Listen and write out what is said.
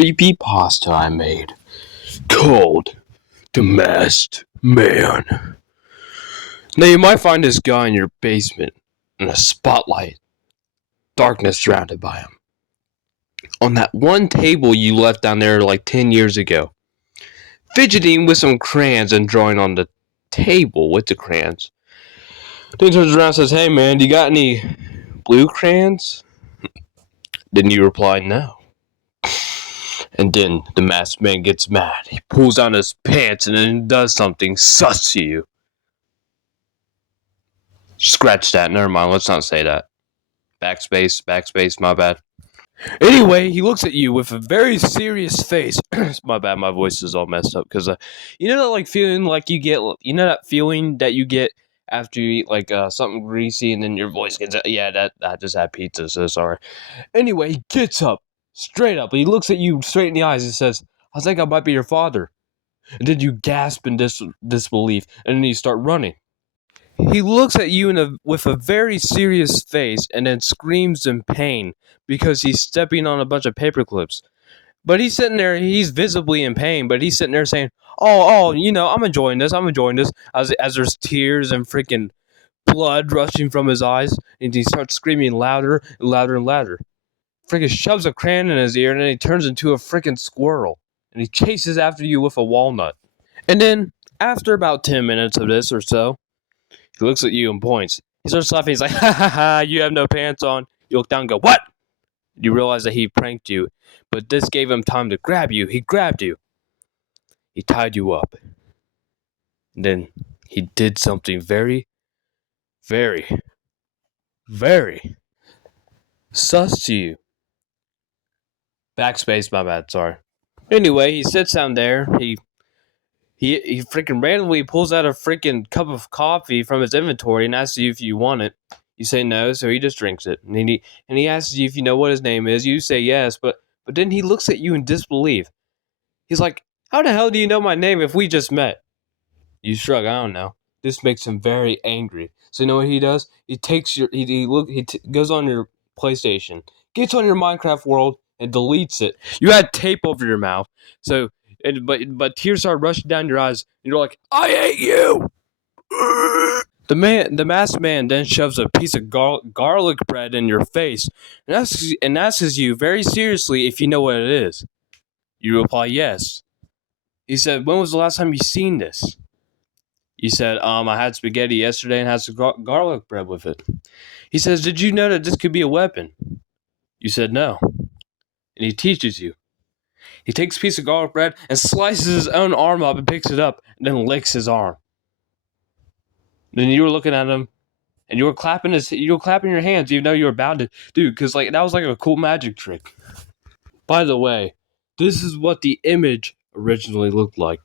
creepypasta I made called The Masked Man. Now, you might find this guy in your basement in a spotlight, darkness surrounded by him. On that one table you left down there like 10 years ago, fidgeting with some crayons and drawing on the table with the crayons. Then he turns around and says, "Hey man, do you got any blue crayons?" Then you reply, "No." And then the masked man gets mad. He pulls down his pants and then does something sus to you. Scratch that. Never mind. Let's not say that. Backspace, my bad. Anyway, he looks at you with a very serious face. My bad, my voice is all messed up. Because, you know that like feeling like you get, you know that feeling that you get after you eat like something greasy and then your voice gets, yeah, I just had pizza, so sorry. Anyway, he gets up, straight up, and he looks at you straight in the eyes and says, "I think I might be your father." And then you gasp in disbelief, and then you start running. He looks at you with a very serious face and then screams in pain because he's stepping on a bunch of paper clips. But he's sitting there, he's visibly in pain, but he's sitting there saying, I'm enjoying this, as there's tears and freaking blood rushing from his eyes, and he starts screaming louder and louder and louder. Freaking shoves a crayon in his ear, and then he turns into a freaking squirrel, and he chases after you with a walnut. And then, after about 10 minutes of this or so, he looks at you and points. He starts laughing. He's like, "Ha ha ha, you have no pants on." You look down and go, "What?" You realize that he pranked you, but this gave him time to grab you. He grabbed you. He tied you up. And then he did something very, very, very sus to you. Backspace, my bad, sorry. Anyway, he sits down there. He freaking randomly pulls out a freaking cup of coffee from his inventory and asks you if you want it. You say no, so he just drinks it. And he asks you if you know what his name is. You say yes, but then he looks at you in disbelief. He's like, "How the hell do you know my name if we just met?" You shrug. "I don't know." This makes him very angry. So you know what he does? He takes goes on your PlayStation, gets on your Minecraft world, and deletes it. You had tape over your mouth, so but tears start rushing down your eyes, and you're like, "I hate you." The masked man then shoves a piece of garlic bread in your face and asks you very seriously if you know what it is. You reply yes. He said, "When was the last time you seen this?" You said, "I had spaghetti yesterday and had some garlic bread with it." He says, "Did you know that this could be a weapon?" You said no. And he teaches you. He takes a piece of garlic bread and slices his own arm up and picks it up and then licks his arm. Then you were looking at him and you were clapping your hands even though you were bound to, dude, because like that was like a cool magic trick. By the way, this is what the image originally looked like.